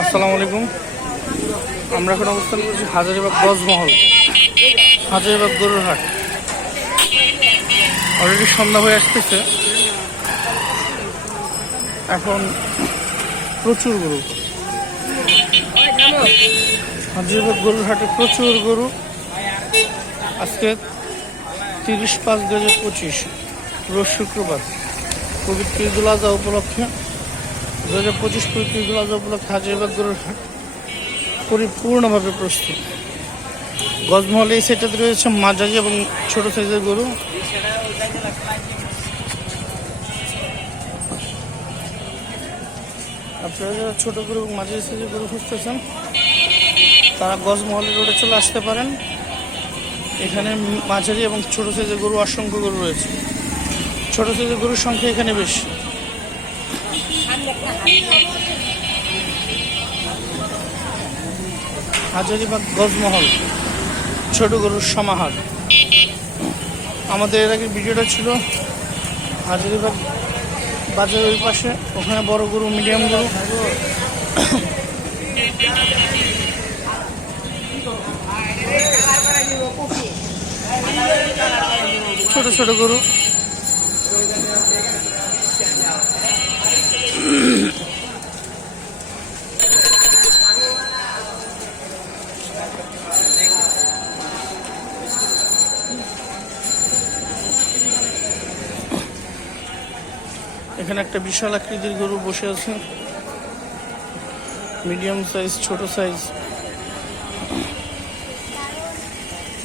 আসসালামু আলাইকুম। আমরা এখন অবস্থান করছি হাজারীবাগ গজমহল, হাজারীবাগ গরুর হাট। অলরেডি সন্ধ্যা হয়ে আসতেছে, এখন প্রচুর গরু। হাজারীবাগ গরুর হাটে প্রচুর গরু। আজকে 30/5/2025 রোজ শুক্রবার, পবিত্র ঈদুল আজহা উপলক্ষে 2025 পবিত্র ঈদুল আজহা উপলক্ষে হাজারীবাগ গরুর হাট পরিপূর্ণভাবে প্রস্তুত। গজমহলে এই সেটাতে রয়েছে মাঝারি এবং ছোট সাইজের গরু। আপনারা যারা ছোট গরু এবং মাঝারি সাইজের গরু খুঁজতেছেন তারা গজমহলের রোডে চলে আসতে পারেন। এখানে মাঝারি এবং ছোট সাইজের গরু অসংখ্য গরু রয়েছে। ছোট সাইজের গরুর সংখ্যা এখানে বেশি। হাজারীবাগ গজমহল ছোট গরুর সমাহার। আমাদের এর আগের ভিডিওটা ছিল হাজারীবাগ বাজারের ওই পাশে, ওখানে বড় গরু, মিডিয়াম গরু, ছোট ছোট গরু। এখানে একটা বিশাল আকৃতির গরু বসে আছে, মিডিয়াম সাইজ, ছোট সাইজ।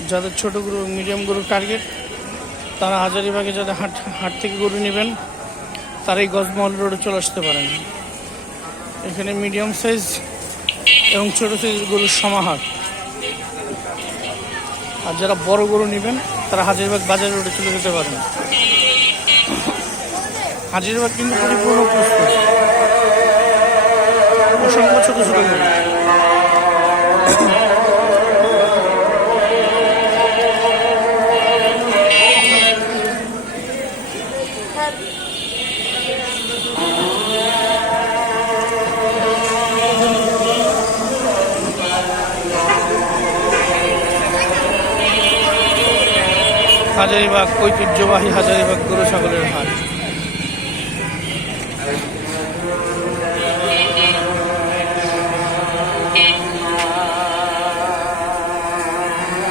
যাদের ছোট গরু, মিডিয়াম গরু টার্গেট, তারা হাজারীবাগে যাদের হাট থেকে গরু নেবেন তারা এই গজমহল রোডে চলে আসতে পারেন। এখানে মিডিয়াম সাইজ এবং ছোট সাইজ গরুর সমাহার। আর যারা বড় গরু নেবেন তারা হাজারীবাগ বাজার রোডে চলে যেতে পারেন। হাজারীবাগ কিন্তু পরিপূর্ণ প্রস্তুত, অসংখ্য ছোট ছোট গরু। হাজারীবাগ ঐতিহ্যবাহী হাজারীবাগ গরু ছাগলের হাট।